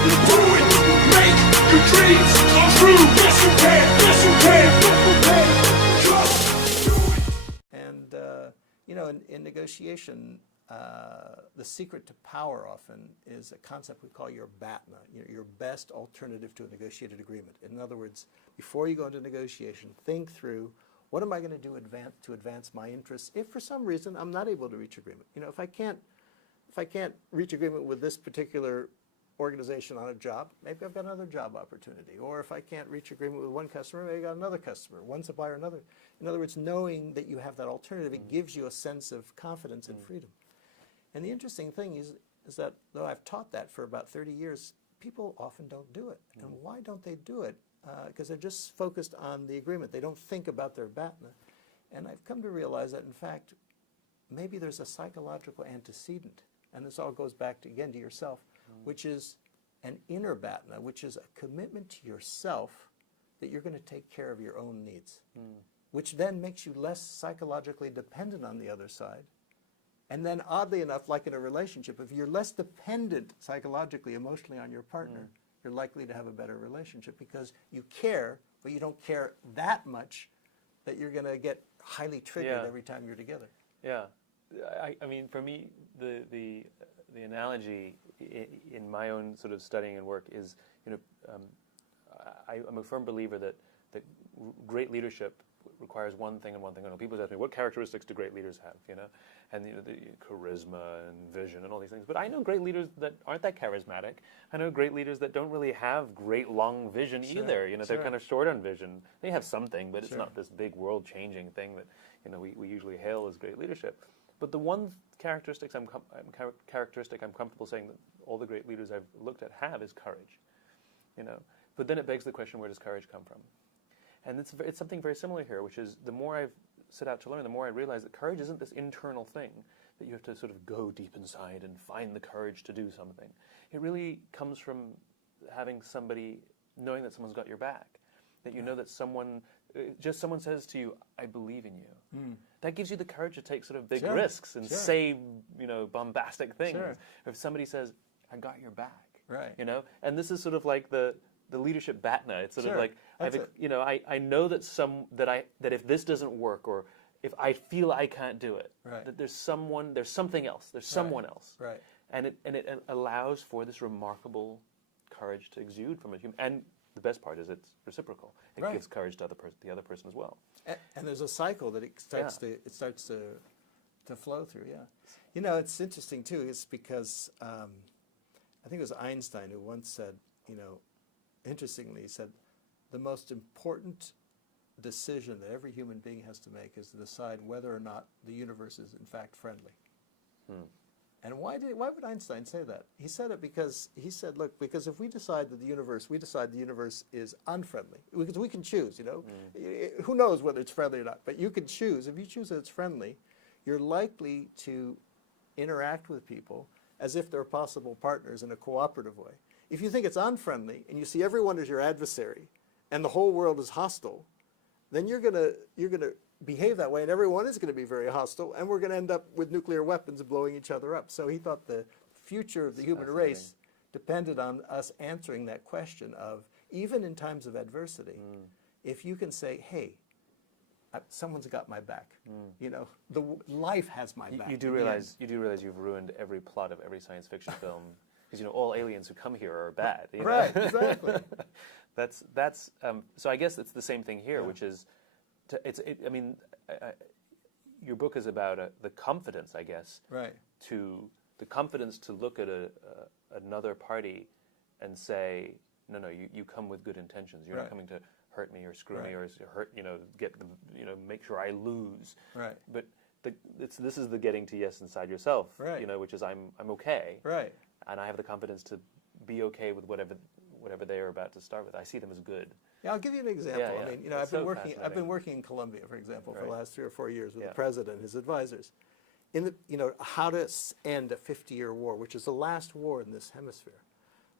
You do it. Make your dreams come true. Yes, you can. Yes, you can. Just do it. And, in negotiation, the secret to power often is a concept we call your BATNA, your best alternative to a negotiated agreement. In other words, before you go into negotiation, think through, what am I going to do to advance my interests if for some reason I'm not able to reach agreement? If I can't reach agreement with this particular organization on a job, maybe I've got another job opportunity. Or if I can't reach agreement with one customer, maybe I've got another customer, one supplier, another. In other words, knowing that you have that alternative, it gives you a sense of confidence and freedom. And the interesting thing is that though I've taught that for about 30 years, people often don't do it. And why don't they do it? Because they're just focused on the agreement. They don't think about their BATNA. And I've come to realize that, in fact, maybe there's a psychological antecedent. And this all goes back, again, to yourself, which is an inner BATNA, which is a commitment to yourself that you're going to take care of your own needs, which then makes you less psychologically dependent on the other side. And then, oddly enough, like in a relationship, if you're less dependent psychologically, emotionally on your partner, you're likely to have a better relationship because you care, but you don't care that much that you're going to get highly triggered every time you're together. Yeah. I mean, for me, the analogy in my own sort of studying and work is, I'm a firm believer that great leadership requires one thing and one thing only. People ask me, what characteristics do great leaders have? And the charisma and vision and all these things. But I know great leaders that aren't that charismatic. I know great leaders that don't really have great long vision either. They're kind of short on vision. They have something, but it's not this big world-changing thing that we usually hail as great leadership. But the one characteristic I'm comfortable saying that all the great leaders I've looked at have is courage. But then it begs the question, where does courage come from? And it's something very similar here, which is the more I've set out to learn, the more I realize that courage isn't this internal thing that you have to sort of go deep inside and find the courage to do something. It really comes from knowing that someone's got your back, that you know that someone says to you, I believe in you. That gives you the courage to take sort of big risks and say, bombastic things. Or if somebody says, I got your back, and this is sort of like the leadership BATNA. It's sort of like, I know that if this doesn't work, or if I feel I can't do it, that there's something else, there's someone else. Right. And it allows for this remarkable courage to exude from a human. And the best part is it's reciprocal. It gives courage to the other person as well. And there's a cycle that it starts to flow through. Yeah. It's interesting too. It's because I think it was Einstein who once said, interestingly, he said, the most important decision that every human being has to make is to decide whether or not the universe is in fact friendly. And why would Einstein say that? He said it because he said, look, because if we decide that the universe is unfriendly, because we can choose, who knows whether it's friendly or not, but you can choose. If you choose that it's friendly, you're likely to interact with people as if they're possible partners in a cooperative way. If you think it's unfriendly and you see everyone as your adversary and the whole world is hostile, then you're gonna behave that way, and everyone is going to be very hostile, and we're going to end up with nuclear weapons and blowing each other up. So he thought the future of the human race depended on us answering that question of, even in times of adversity, if you can say, hey, someone's got my back. The life has my back. You do realize you've ruined every plot of every science fiction film, because all aliens who come here are bad. Right, exactly. So I guess it's the same thing here, which is, your book is about the confidence, I guess, the confidence to look at another party and say, no, you come with good intentions. You're not coming to hurt me or screw me or hurt, make sure I lose. Right. But this is the getting to yes inside yourself, which is I'm okay. Right. And I have the confidence to be okay with whatever they are about to start with. I see them as good. Yeah, I'll give you an example. I've been working in Colombia, for example, for the last 3 or 4 years with the president and his advisors. How to end a 50-year war, which is the last war in this hemisphere,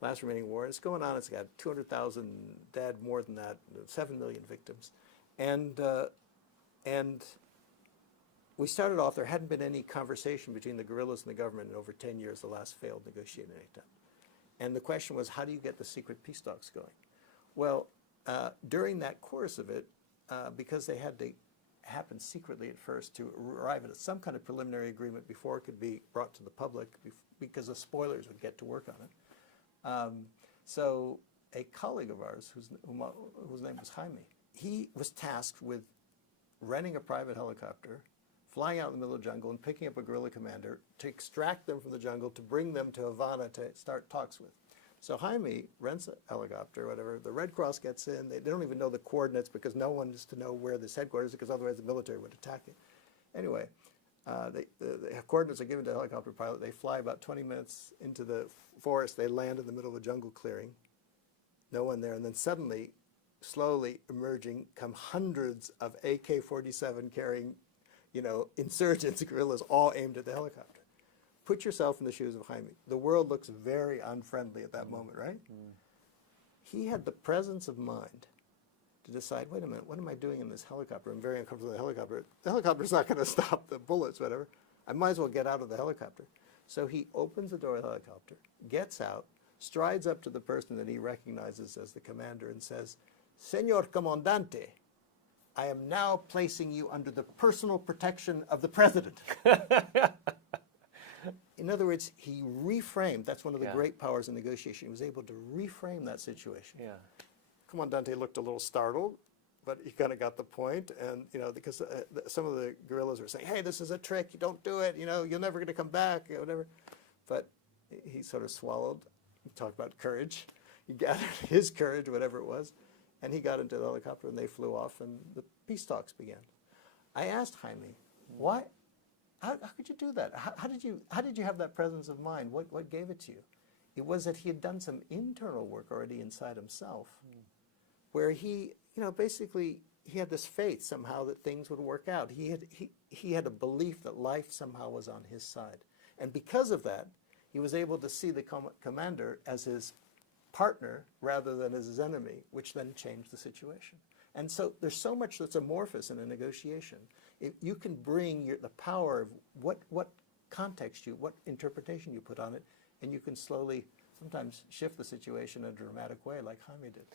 last remaining war. And it's going on. It's got 200,000 dead, more than that, 7 million victims. And we started off, there hadn't been any conversation between the guerrillas and the government in over 10 years, the last failed negotiating attempt. And the question was, how do you get the secret peace talks going? Well, during that course of it, because they had to happen secretly at first to arrive at some kind of preliminary agreement before it could be brought to the public, because the spoilers would get to work on it. So a colleague of ours, whose name was Jaime, he was tasked with renting a private helicopter, flying out in the middle of the jungle and picking up a guerrilla commander to extract them from the jungle, to bring them to Havana to start talks with. So Jaime rents a helicopter, whatever. The Red Cross gets in. They don't even know the coordinates, because no one is to know where this headquarters is, because otherwise the military would attack it. Anyway, the coordinates are given to the helicopter pilot. They fly about 20 minutes into the forest. They land in the middle of a jungle clearing. No one there. And then suddenly, slowly emerging, come hundreds of AK-47 carrying, insurgents, guerrillas, all aimed at the helicopter. Put yourself in the shoes of Jaime. The world looks very unfriendly at that moment, right? He had the presence of mind to decide, wait a minute, what am I doing in this helicopter? I'm very uncomfortable in the helicopter. The helicopter's not going to stop the bullets, whatever. I might as well get out of the helicopter. So he opens the door of the helicopter, gets out, strides up to the person that he recognizes as the commander and says, "Senor Comandante, I am now placing you under the personal protection of the president." In other words, he reframed. That's one of the great powers in negotiation. He was able to reframe that situation. Yeah. Comandante looked a little startled, but he kind of got the point. And because some of the guerrillas were saying, "Hey, this is a trick. You don't do it. You're never going to come back." Whatever. But he sort of swallowed. He talked about courage. He gathered his courage, whatever it was, and he got into the helicopter, and they flew off, and the peace talks began. I asked Jaime, why? How could you do that? How did you have that presence of mind? What gave it to you? It was that he had done some internal work already inside himself, where he, basically he had this faith somehow that things would work out. He had a belief that life somehow was on his side, and because of that, he was able to see the commander as his partner rather than as his enemy, which then changed the situation. And so there's so much that's amorphous in a negotiation. You can bring the power of what context what interpretation you put on it, and you can slowly sometimes shift the situation in a dramatic way, like Jaime did.